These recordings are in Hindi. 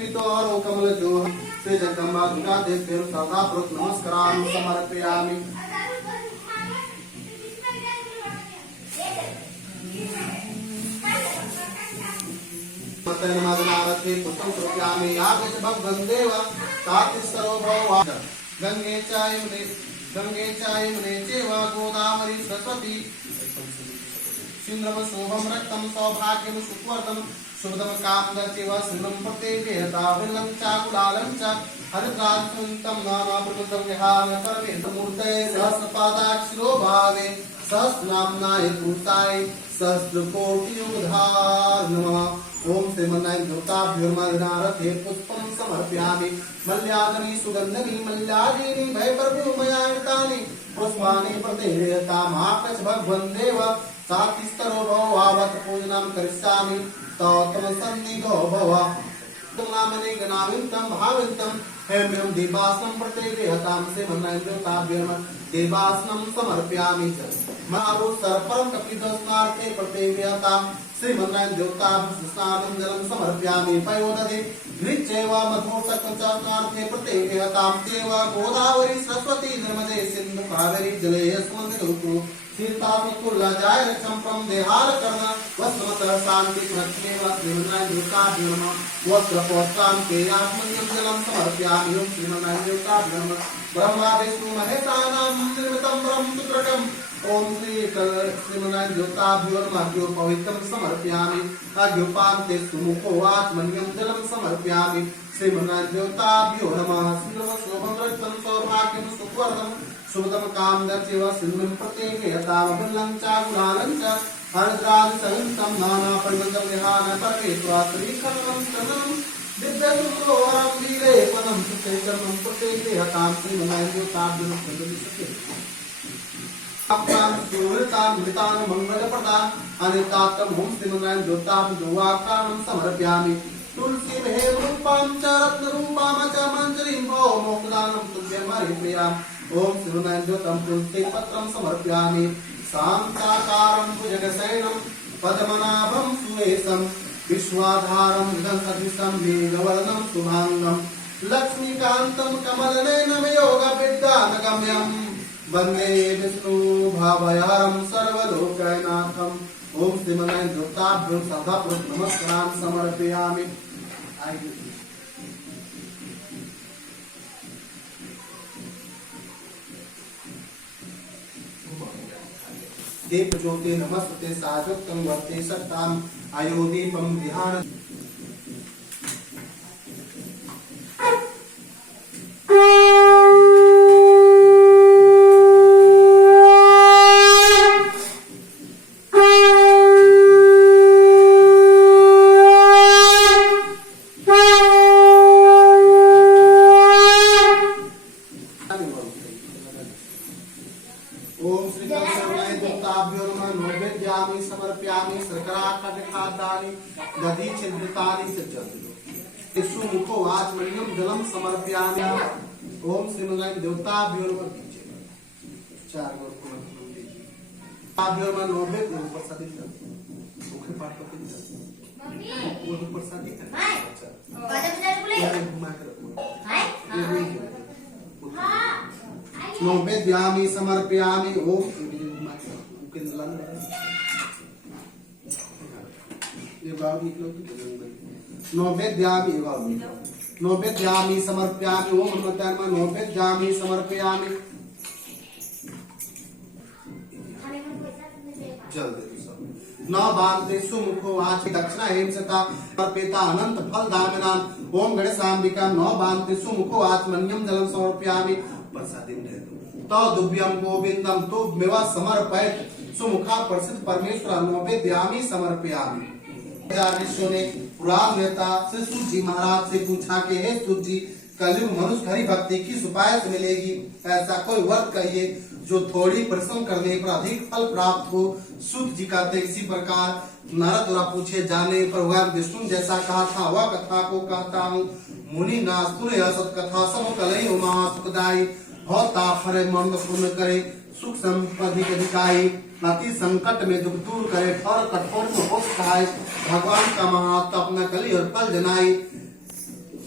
पीतोहरो कमलजो श्री जगदम्बा दुर्गा देव्यो श्रद्धापूर्वक नमस्कारान् समर्पयामि। मदनारथे पुष्पं समर्पयामि। यावत् भगवन्देव तातिस्तरो भव गंगे चायमुने चैव गोदावरी सरस्वती सिंधम शोभम रक्तम सौभाग्यम सुवर्धम शुभदम कामद चैव श्रीनं प्रत्येकता विल्लं चाकुलालं च हरिद्रान्तम नाना प्रकृतं विहार सर्वेन्द्र मूर्तये सहस्रपादाक्षरो भावे सहस्रनाम्नाय भूताय सहस्रकोटियुगधार नमः। ओम श्रीमन्नारायण देवताभ्योर्मदनारथे पुष्पं समर्पयामि। मल्यादनी सुगंधनी मल्यादिनी भयप्रभुमयातानि पुष्पाणि प्रतेयतामाकच भगवन्देव सातिस्तरो भवावत पूजनं करिष्यामि तम सन्निधो भव तुमामने गणाविन्तं भाविन्तं हेम्यं देवासनं प्रतेयतां श्रीमन्नारायण देवताभ्योर्म देवासनं समर्पयामि च मारो सर्पं कपिदस्नार्थे प्रतेयतां श्रीमन्नारायण देवताभ्यं जलं समर्पयामि। पयोदधि घृच्चैव मधुसकंचार्थे प्रत्येकतां चैव गोदावरी सरस्वती नर्मदे सिन्धु कावेरी जले यस्मिन् सीताकुलजाय चंप्रम देहार कर्ण वस्त्रमत शांति प्रत्येव श्रीमन्नारायण देवताभ्यं वस्त्रपोत्रां केयात्मन्यं जलं समर्पयामि। ओम श्रीमन्नारायण देवताभ्यं ब्रह्मा विष्णु महेशानां निर्मितं ब्रह्मसूत्रकम् ओम श्रीमन्नारायण देवताभ्यो पवित्रं समर्पयामि। अग्योपान्ते सुमुखो आत्मन्यं जलं समर्पयामि। श्रीमन्नारायण देवताभ्यो नमः। सिंधम शोभं रक्तं सौभाग्यं सुवर्धं शुभदम कामदं चैव श्रीनं प्रत्येकता विल्लं चाकुलालं च हरिद्रादिसहितं नाना परिमलं विहार परमेश्वर श्रीखण्डं शरणं दिव्यसुन्दरं वीरेपदं सुचैतन्यं प्रत्येकतां श्रीमन्नारायण देवताभ्यो मृतान मंगल प्रदान अनितात्म ओम श्रीमन्नारायण देवताभ्यो समर्पयामि। तुलसी हेम रूपां च रत्न रूपां च मंजरीं भो मोक्षदानं तुभ्यं हरिप्रियाम्। ओम श्रीमन्नारायण देवतां तुलसी पत्रं समर्पयामि। शान्ताकारं भुजगशयनं पद्मनाभं सुरेशं विश्वाधारं गगनसदृशं मेघवर्णं शुभांगं लक्ष्मीकान्तं कमलनयनं योगविद्यानगम्यम् वंदे विष्णु भावयारं सर्वलोकनाथम्। ओम श्रीमन्नारायण देवताभ्यो श्रद्धापूर्वक नमस्कारान् समर्पयामि। दीप ज्योति नमस्ते साजुक्तं वर्ते सत्ताम् अयोदीपं ध्यान समर्पयामि। शर्कराखण्डखाद्यानि दधि छिद्रितानि सज्जन्तु सुमुखो आचमनीयं जलं समर्पयामि। ओम श्रीमन्नारायण देवताभ्यो नमः। चार आभ्यो नमः। नोबे प्रसादी मुख्य पाठ करते हैं वो प्रसादी है। अच्छा ये घुमा के रखो। नोबे द्यामि समर्पयामि। ओम घुमा के उनके लन नोबेद्यामि समर्पयामि। ओम नमः नोबेद्यामि समर्पयामि। जल्दी न बांधे सुमुखो आचि दक्षिणा हेमसता अर्पिता अनंत फल धामिनां। ओम गणेशांबिका न बांधे सुमुखो आचमन्यं जलं समर्पयामि। प्रसादिं तो दुभ्यं गोविंदं तो मेवा समर्पयत सुमुखा प्रसिद्ध परमेश्वर नोबेद्यामि समर्पयामि। ने पुराण नेता श्री सूत जी महाराज से पूछा कि हे सूत जी कलयुग मनुष्य हरि भक्ति किस उपाय से मिलेगी? ऐसा कोई व्रत कहिए जो थोड़ी परिश्रम करने पर अधिक फल प्राप्त हो। सूत जी कहते इसी प्रकार नारद द्वारा पूछे जाने पर भगवान विष्णु जैसा कहा था वह कथा को कहता हूँ। मुनि नास्तुर सत कथा सब कलई उमा सुखदाई हो ताफरे मन पूर्ण करे सुख संपत्ति अधिकाई अति संकट में दुख दूर करे फल कठोर में हो सहाय भगवान का महात्मा अपना कली और फल जनाई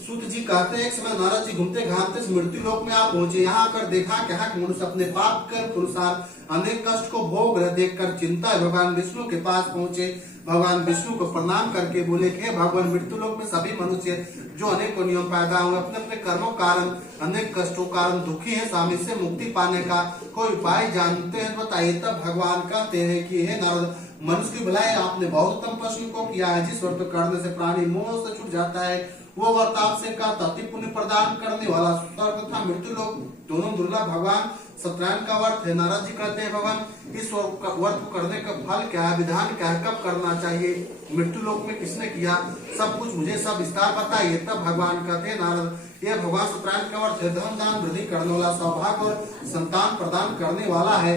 सूत जी कहते हैं, एक समय नारद जी घूमते घामते इस मृत्यु लोक में आप पहुंचे। यहाँ आकर देखा कि यहाँ मनुष्य अपने पाप के अनुसार अनेक कष्ट को भोग रहे देखकर चिंता भगवान विष्णु के पास पहुंचे। भगवान विष्णु को प्रणाम करके बोले कि भगवान मृत्यु लोक में सभी मनुष्य जो अनेक नियम पैदा हुए अपने अपने कर्मों कारण अनेक कष्टों कारण दुखी है, स्वामी से मुक्ति पाने का कोई उपाय जानते हैं बताइए। तब भगवान कहते हैं कि हे नारद, मनुष्य की भलाई आपने बहुत उत्तम प्रश्न को किया है। जिस व्रत करने से प्राणी मोह से छूट जाता है वो व्रत आपसे का अति पुण्य प्रदान करने वाला स्वर्ग तथा मृत्यु लोक दोनों दुर्लभ भगवान सत्यनारायण का व्रत है। नारद जी कहते हैं, भगवान इस व्रत को करने का फल क्या है, विधान क्या है, कब करना चाहिए, मृत्यु लोक में किसने किया, सब कुछ मुझे सब विस्तार बताइए। तब भगवान कहते हैं, नारद ये भगवान सत्यनारायण का व्रत है, धन दान वृद्धि करने वाला, सौभाग्य और संतान प्रदान करने वाला है।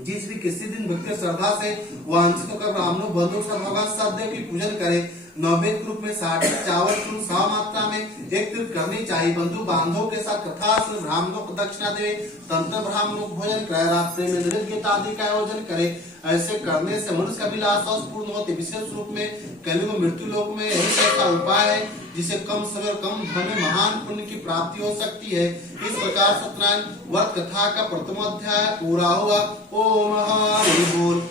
जिस भी किसी दिन भक्ति श्रद्धा से वांछित होकर ब्राह्मणों बंधु सब भगवान सदैव की पूजन करे। नैवेद्य रूप में 60 चावल की सम मात्रा में एक तीर्थ करनी चाहिए। बंधु बांधवों के साथ कथा सुन, ब्राह्मणों को दक्षिणा दे, तंत्र ब्राह्मणों को भोजन कराए, रात्रि में नृत्य आदि का आयोजन करे। ऐसे करने से मनुष्य का अभिलाषा पूर्ण होती। विशेष रूप में कलियुग मृत्यु लोक में यही ऐसा उपाय है जिसे कम समय कम धन में महान पुण्य की प्राप्ति हो सकती है। इस प्रकार सत्यनारायण व्रत कथा का प्रथम अध्याय पूरा हुआ। ओम हरि बोल।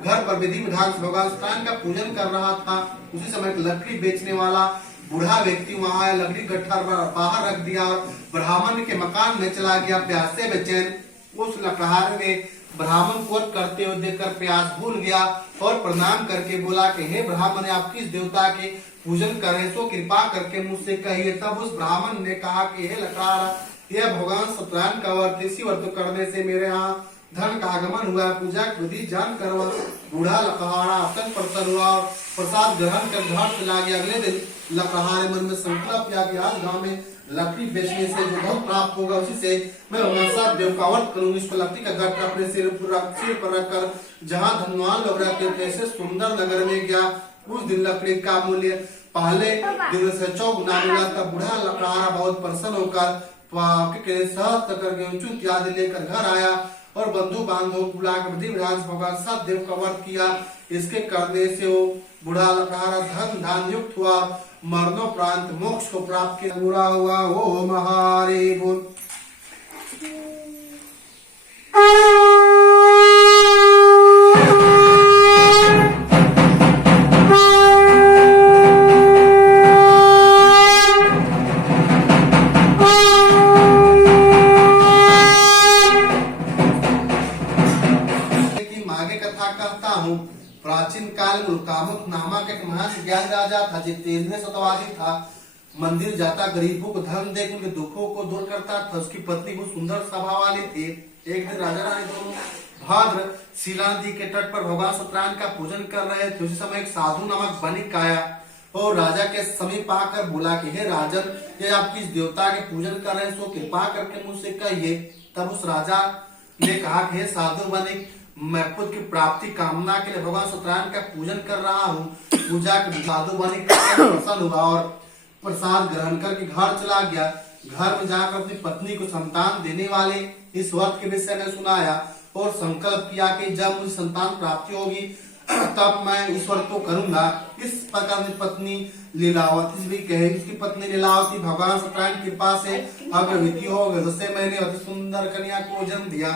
घर पर विधि विधान से भगवान सत्यनारायण का पूजन कर रहा था। उसी समय लकड़ी बेचने वाला बूढ़ा व्यक्ति वहां आया, लकड़ी गट्ठा बाहर रख दिया और ब्राह्मण के मकान में चला गया। प्यासे बेचैन उस लकड़हारे ने ब्राह्मण को करते हुए देखकर प्यास भूल गया और प्रणाम करके बोला कि हे ब्राह्मण, आप किस देवता के पूजन करें तो कृपा करके मुझसे कहिए। तब उस ब्राह्मण ने कहा कि हे लकड़हारा, यह भगवान सत्यनारायण का व्रत, इसी व्रत करने से मेरे यहाँ धन का आगमन हुआ। पूजा की विधि जानकर वह बूढ़ा लकड़हारा अत्यंत प्रसन्न हुआ और प्रसाद ग्रहण कर घर चला गया। अगले दिन लकड़हारे मन में संकल्प किया कि आज गांव में लकड़ी बेचने से जो धन प्राप्त होगा उसी से मैं हमेशा देव का व्रत करूंगी। इसको लकड़ी का गट्ठा अपने सिर पर रखकर जहाँ धनवान लोग रहते थे ऐसे सुंदर नगर में गया। उस दिन लकड़ी का मूल्य पहले दिन से 4 गुना मिला। तब बूढ़ा लकड़हारा बहुत प्रसन्न होकर सहस्त्र करके इत्यादि लेकर घर आया और बंधु बांधव बुला कर विधि विधान भगवान सब देव का व्रत किया। इसके करने से वो बूढ़ा लकड़हारा धन धान युक्त हुआ, मरणोपरांत मोक्ष को प्राप्त किया। पूरा हुआ। ओम हरि बोल। प्राचीन काल में कामुक नामक एक महान ज्ञान राजा था जो 13वें शताब्दी था। मंदिर जाता, गरीबों को धन देकर उनके दुखों को दूर करता था। उसकी पत्नी बहुत सुंदर स्वभाव वाली थी। एक दिन राजा रानी दोनों भाद्र शिला नदी के तट पर भगवान सत्यनारायण का पूजन कर रहे थे। उसी समय एक साधु नामक वणिक आया और राजा के समीप आकर बोला कि हे राजन, ये आप किस देवता के पूजन कर रहे हैं सो कृपा करके मुझसे कहिए। तब उस राजा ने कहा कि हे साधु वणिक, मैं पुत्र की प्राप्ति कामना के लिए भगवान सत्यनारायण का पूजन कर रहा हूँ। पूजा के साधु बनी प्रसन्न हुआ और प्रसाद ग्रहण करके घर चला गया। घर में जाकर अपनी पत्नी को संतान देने वाले इस व्रत के विषय में सुनाया और संकल्प किया कि जब मुझे संतान प्राप्ति होगी तब मैं इस व्रत को करूंगा। इस प्रकार की पत्नी लीलावती भी कहे, उसकी पत्नी लीलावती भगवान सत्यनारायण की कृपा से अग्रवती हो गए। दूसरे महीने अति सुंदर कन्या को जन्म दिया।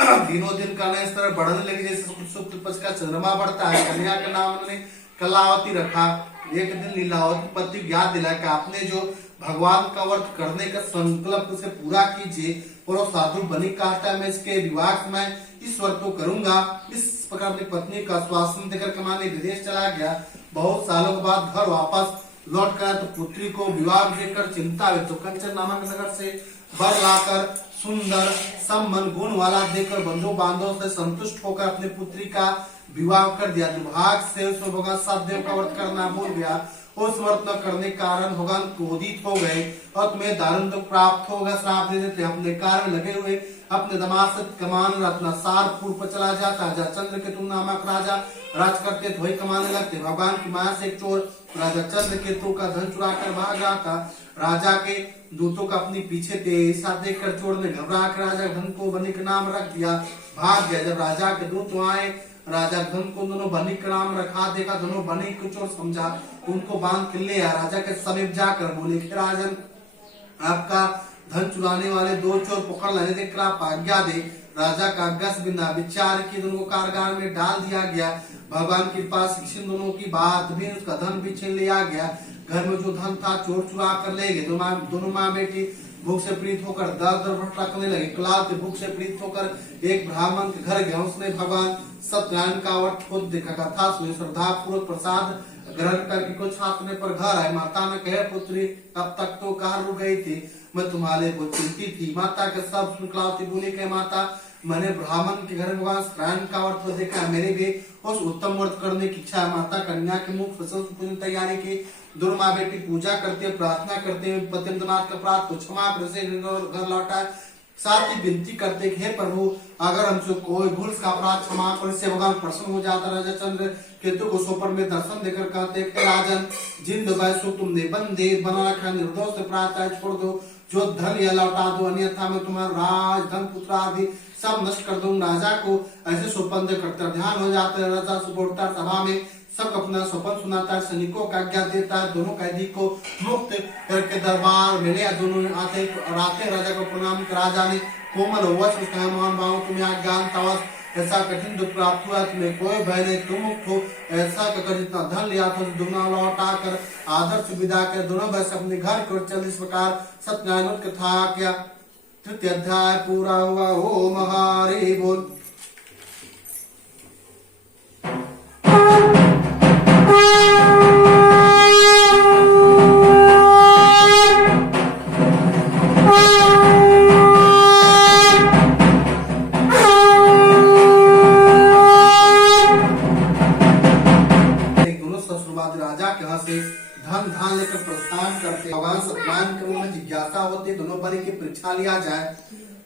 दिनों दिन कन्या इस तरह बढ़ने लगी जैसे शुक्ल पक्ष का चंद्रमा बढ़ता है। कन्या का नाम उन्होंने कलावती रखा। एक दिन लीलावती पति को याद दिलाया कि आपने जो भगवान का व्रत करने का संकल्प उसे पूरा कीजिए। और वो साधु बनी कहता है मैं इसके विवाह समय इस व्रत को करूंगा। इस प्रकार अपनी पत्नी का आश्वासन देकर कमाने विदेश चला गया। बहुत सालों के बाद घर वापस लौट कर तो पुत्री को विवाह देकर चिंता हुई तो कंचन नामक नगर से वर लाकर सुंदर सम्मान गुण वाला देकर बंधु बांधव से संतुष्ट होकर अपनी पुत्री का विवाह कर दिया। दुर्भाग्य से उसमें भगवान सातदेव का व्रत करना भूल गया। उस व्रत न करने के कारण भगवान क्रोधित हो गए और तुम्हें दारुण दुख प्राप्त होगा श्राप दे देते। अपने कार्य लगे हुए अपने दमाद से कमान रत्ना सारपुर पर चला जाता। चंद्र केतु नामक राजा राज करते तो वही कमाने लगते। भगवान की माया से एक चोर राजा चंद्र केतु का धन चुरा कर भाग रहा था। राजा के दूतों का अपने पीछे थे। ऐसा देखकर चोर ने घबरा कर राजा धन को बनी का नाम रख दिया, भाग गया। जब राजा के दूत आए राजा धन को दोनों बनी का नाम रखा, देखा दोनों बनी को चोर समझा, उनको बांध के ले आया। राजा के समीप जाकर बोले कि राजन आपका धन चुराने वाले दो चोर पकड़ लेने देकर आप आज्ञा दे। राजा का आज्ञा से बिना विचार किए दोनों को कारागार में डाल दिया गया। भगवान की कृपा से दोनों की बात भी उसका धन भी छीन लिया गया। घर में जो धन था चोर चुरा कर ले गए। दोनों माँ बेटी भूख से पीड़ित होकर दर दर भटकने लगे। कलाल से भूख से पीड़ित होकर एक ब्राह्मण के घर गया। उसने भगवान सत्यनारायण का व्रत खुद देखा कथा सुनी। श्रद्धा पूर्वक प्रसाद ग्रहण करके कुछ हाथने पर घर आए। माता ने कहे पुत्री अब तक तो कहाँ रुक गई थी, मैं तुम्हारे बहुत चिंतित थी। माता के सब सुन कलावती बोली के माता मैंने ब्राह्मण के घर में भगवान सत्यनारायण का व्रत देखा, मेरे भी उस उत्तम व्रत करने की इच्छा है। माता कन्या के मुख फसल पूजन तैयारी की। दोनों माँ बेटी पूजा करते हुए प्रार्थना करते हुए पति दिमाग का अपराध को क्षमा कर घर लौटा। साथ ही विनती करते कि हे प्रभु अगर हमसे कोई भूल का अपराध क्षमा कर, इससे भगवान प्रसन्न हो जाता। राजा चंद्र केतु को स्वप्न में दर्शन देकर कहते राजन जिन वैसो तुमने बंदे बना रखा निर्दोष प्रार्थना छोड़ दो, जो धन या लौटा दो, अन्यथा मैं तुम्हारा राज धन पुत्र आदि सब नष्ट कर दूंगा। राजा को ऐसे स्वप्न देखकर ध्यान हो जाता है। राजा सुबोधता सभा में सब अपना स्वप्न सुनाता है, सैनिकों का आज्ञा देता है, दोनों कैदी को मुक्त करके दरबार में ले दोनों आते राजा को प्रणाम कर राजा ने कोमल वचन कहा महान भाव तुम्हें अज्ञान ऐसा कठिन दुख प्राप्त हुआ, तुम्हें कोई भय नहीं, तुम मुक्त हो। ऐसा कर जितना धन लिया था दुगना लौटा कर आदर से विदा कर दोनों वैसे अपने घर को चल। इस प्रकार सत्यनारायण कथा क्या तृतीय अध्याय पूरा हुआ। ओम हरि बोल। धन धान लेकर प्रस्थान करते भगवान सत्यनारायण के में जिज्ञासा होती दोनों बने की परीक्षा लिया जाए।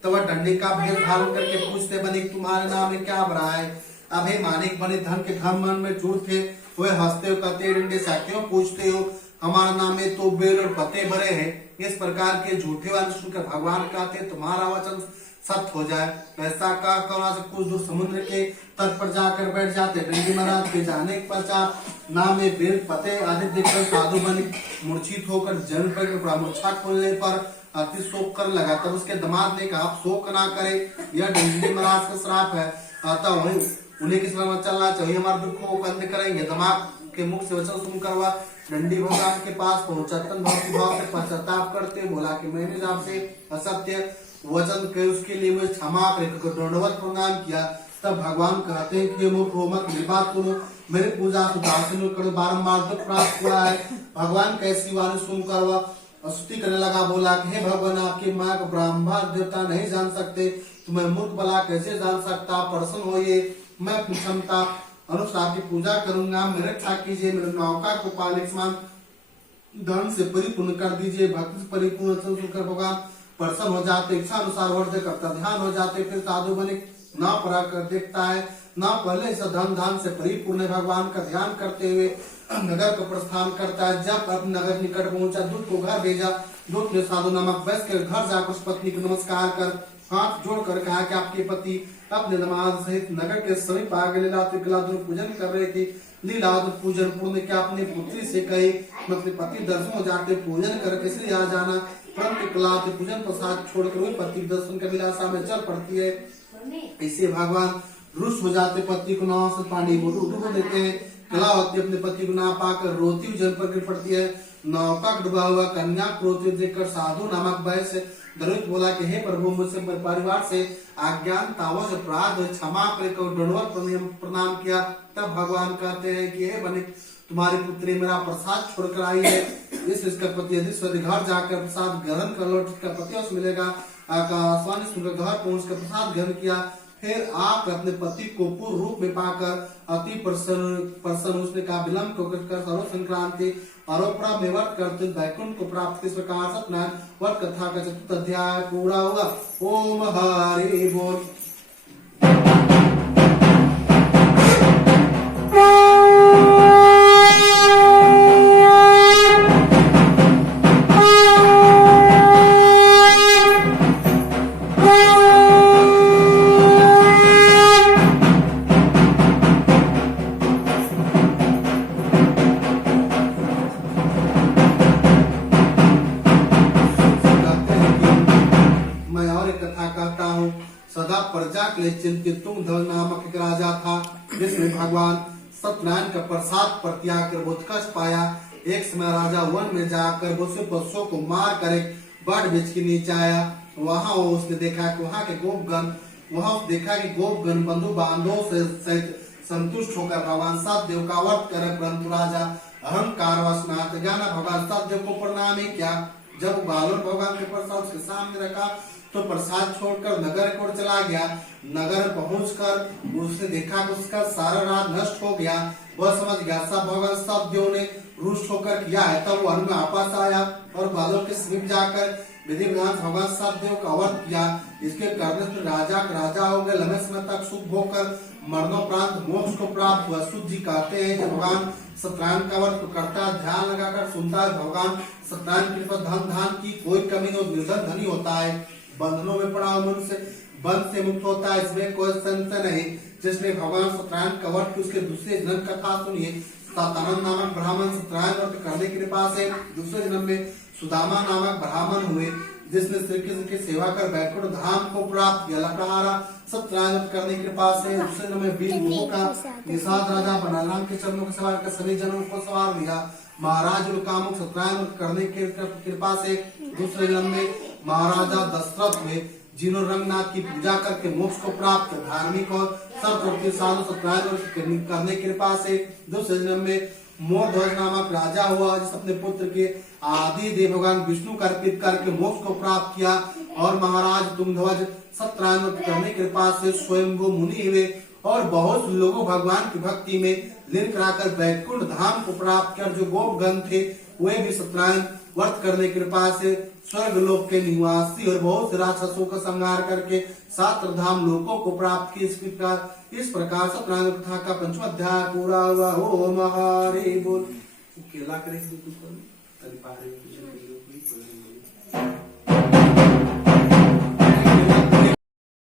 तो वह डंडे का भेद धारण करके पूछते बने तुम्हारे नाम में क्या बड़ा है। अभी मानिक बने धन के घमंड में चूर थे। वे हंसते हो कहते डंडे से क्यों पूछते हो, हमारा नाम में तो बेल और पते भरे हैं। इस प्रकार के झूठे वाले सुनकर भगवान कहते तुम्हारा वचन सत्य हो जाए। ऐसा कहा से कुछ दूर समुद्र के तट पर जाकर बैठ जाते। डंडी महाराज के जाने के पश्चात नाम में बेल पते आदि देखकर साधु बनी मूर्छित होकर जन पर मूर्छा खोलने पर अति शोक कर लगा। तब उसके दामाद ने कहा आप शोक ना करे, यह डंडी महाराज का श्राप है, अतः वही उन्हीं के समय चलना चाहिए, हमारे दुखों को अंत करेंगे। दामाद के मुख से वचन सुनकर वह डंडी भगवान के पास पहुंचा। तन भक्ति भाव से पश्चाताप करते बोला कि मैंने आपसे असत्य वचन के उसके लिए मुझे क्षमा कर दंडवत प्रणाम किया। तब भगवान कहते हैं कि मत मेरी बात सुनो, मेरी पूजा सुदासन करो, बारम्बार दुख प्राप्त हुआ है। भगवान कैसी वाणी सुनकर वह स्तुति करने लगा, बोला कि हे भगवान आपकी माँ को ब्रह्मा देवता नहीं जान सकते, तुम्हें मूर्ख भला कैसे जान सकता, प्रसन्न होइए, मैं अपनी क्षमता अनुसार की पूजा करूंगा, मेरे रक्षा कीजिए, मेरे नौका को पानी समान धन से परिपूर्ण कर दीजिए। भक्ति से परिपूर्ण सुनकर भगवान प्रसन्न हो जाते, इच्छा अनुसार वर्ष करता ध्यान हो जाते। फिर साधु बने ना परा कर देखता है, ना पहले से धन धान से परिपूर्ण है। भगवान का ध्यान करते हुए नगर को प्रस्थान करता है। जब अपने नगर निकट पहुंचा, दूत को घर भेजा। दूत ने साधु नामक वैश्य के घर जाकर उस पत्नी को नमस्कार कर हाथ जोड़कर कहा कि आपके पति अपने दामाद सहित नगर के समीप आगे लीलाद्रि पूजन कर रहे थे। लीलाद्रि पूजन पूर्ण क्या अपनी पुत्री से कहे, मैं अपने पति दर्शन हो जाते पूजन करके इसलिए आ जाना। परंतु कलाद्रि पूजन प्रसाद छोड़कर वही पति दर्शन की अभिलाषा में चल पड़ती है। इसे भगवान रुष्ट हो जाते, पति को नाव से पानी डुबो देते हैं। कलावती अपने पति को ना पाकर रोती हुई जल पर गिर पड़ती है। नौका डूबा हुआ कन्या क्रोध देखकर साधु नामक वैश्य दरिद्र बोला कि हे प्रभु, मुझसे परिवार से अज्ञानतावश अपराध क्षमा कर दंडवत प्रणाम किया। तब भगवान कहते हैं कि हे बनिक, तुम्हारी पुत्री मेरा प्रसाद छोड़कर आई है। इसका पति यदि स्वयं घर जाकर प्रसाद ग्रहण कर लौट, इसका पति उस मिलेगा। आकाशवाणी सुनकर घर पहुंचकर प्रसाद ग्रहण किया। फिर आप अपने पति को पूर्ण रूप में पाकर अति प्रसन्न उसने कहा, विलंब को कर सर्व संक्रांति परोपरा में वर्त करते वैकुंठ को प्राप्त। इस प्रकार सत्यनारायण वर्त कथा का चतुर्थ अध्याय पूरा हुआ। ओम हरि बोल। सदा प्रजा के लिए चिंतित तुंगध्वज नामक एक राजा था, जिसने भगवान सत्यनारायण का प्रसाद पर त्याग कर बहुत कष्ट पाया। एक समय राजा वन में जाकर पशुओं को मार कर एक बड़ वृक्ष के नीचे आया। वहां उसने देखा कि वहां के गोपगण बंधु बांधवों से सहित संतुष्ट होकर भगवान सतदेव का व्रत कर, परंतु राजा अहंकार वश नाथ जाना भगवान सतदेव को प्रणाम ही क्या। जब बालन भगवान के प्रसाद उसके सामने रखा तो प्रसाद छोड़कर नगर की ओर चला गया। नगर पहुंचकर उसने देखा कि उसका सारा राज नष्ट हो गया। वह समझ गया सब भगवान सतदेव ने रुष्ट होकर किया है। तब वो वन में वापस आया और बादल के समीप जाकर विधि विधान भगवान सतदेव का व्रत किया। इसके करने से राजा हो गए। लंबे समय तक सुख भोगकर मरणोपरांत मोक्ष को प्राप्त हुआ। सूत जी कहते हैं कि भगवान सत्यनारायण का व्रत करता है, ध्यान लगाकर सुनता है। भगवान सत्यनारायण के पास धन धान की कोई कमी नहीं, निर्धन धनी होता है। बंधनों में पड़ा हुआ मनुष्य बंध से मुक्त होता है, इसमें कोई संशय नहीं। जिसने भगवान सत्यनारायण का व्रत की उसके दूसरे जन्म कथा सुनिए। सतानंद नामक ब्राह्मण सत्यनारायण व्रत करने की कृपा से दूसरे जन्म में सुदामा नामक ब्राह्मण हुए, जिसने श्री कृष्ण की सेवा कर वैकुंठ धाम को प्राप्त किया। लकड़हारा सत्यनारायण व्रत करने की कृपा से दूसरे जन्म में वीर मुनि का निषाद राजा बना, राम के चरणों को सवार कर सभी जनों को सवार लिया। महाराज कामुक सत्यनारायण व्रत करने की कृपा से दूसरे जन्म में महाराजा दशरथ हुए, जिन्होंने रंगनाथ की पूजा करके मोक्ष को प्राप्त किया। धार्मिक और सर्वप्रति साधु सत्यनारायण व्रत करने की कृपा से दूसरे जन्म में मोरध्वज नामक राजा हुआ, जिस अपने पुत्र के आदि देव भगवान विष्णु का अर्पित करके मोक्ष को प्राप्त किया। और महाराज तुंगध्वज सत्यनारायण व्रत करने की कृपा से स्वयंभू मुनि हुए और बहुत लोगों भगवान की भक्ति में लीन कराकर वैकुंठ धाम को प्राप्त कर। जो गोपगण थे वे भी सत्यनारायण व्रत करने की कृपा से स्वर्ग लोक के निवासी और बहुत से राक्षसों का संहार करके 7 धाम लोकों को प्राप्त किए। इस प्रकार सत्यनारायण कथा का 5वां अध्याय पूरा हुआ। ओम हरि बोल। केला करे